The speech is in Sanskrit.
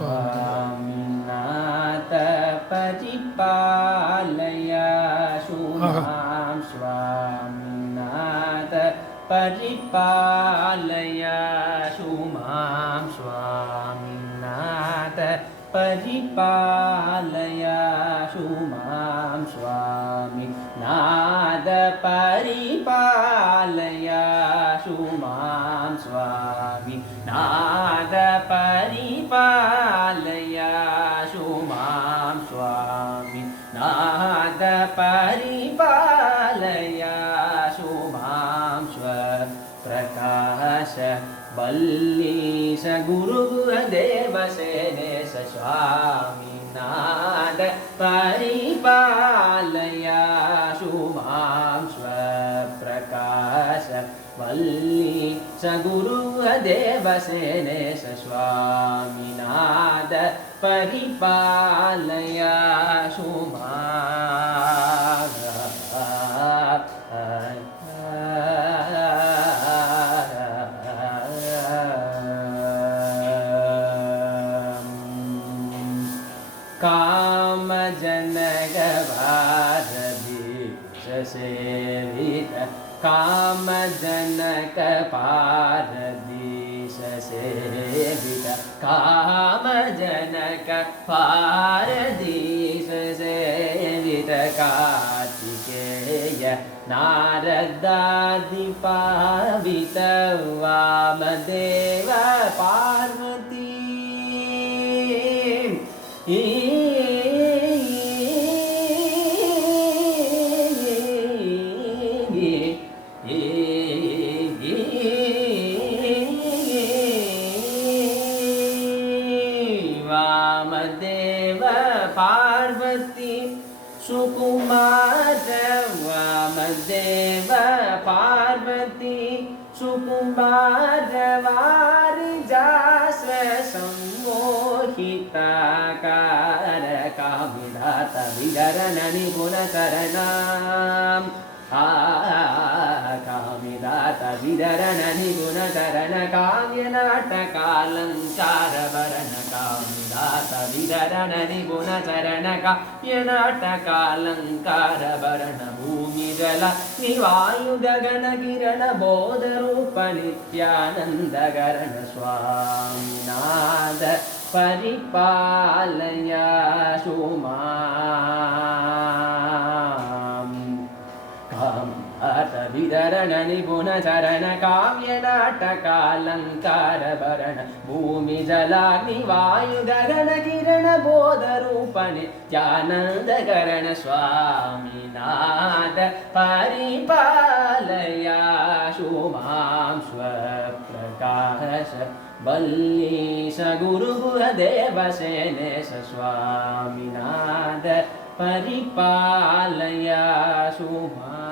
स्वामिनाथ परिपालय शुमां स्वामिनाथ परिपालय शुमां स्वामिनाथ परिपालय शुमां स्वामिनाथ परिपालय शुमां स्वामिनाथ परिपालय शुमां स्वामिनाथ परिपालय शुमां स्वप्रकाश वल्लीश गुरुदेव सेनेश स्वामिनाथ परिपालय शुमां स्वप्रकाश वल्लीश गुरुदेव सेनेश स्वामिनाथ परिपालय शुमां कामजनक पारदीश सेवित कामजनक पारदीश सेवित कामजनक पारदीश सेवित कार्तिकेय नारदादिपावित वामदेव पार्वती वामदेव पार्वती सुकुमार वामदेव पार्वती सुकुमार वारिजास सम्मोहिता कामिदात विदरण निपुण शरणं कामिदात विदरण निपुण शरण काव्यनाटकालंकार वरण कामिदात विदरण निपुण शरण काव्यनाटकालंकार वरण भूमि जल निवायु गगन किरण बोध रूप नित्यानंद गरण स्वामिनाथ परिपालय शुमां कामिदात विदरण निपुण चरण काव्यनाटकालंकार वरण भूमि जलाग्नि वायु गगन किरण बोध रूप नित्यानंद गरण स्वामिनाथ परिपालय शुमां स्वप्रकाश वल्लीश गुरुदेव सेनेश स्वामिनाथ परिपालय शुमां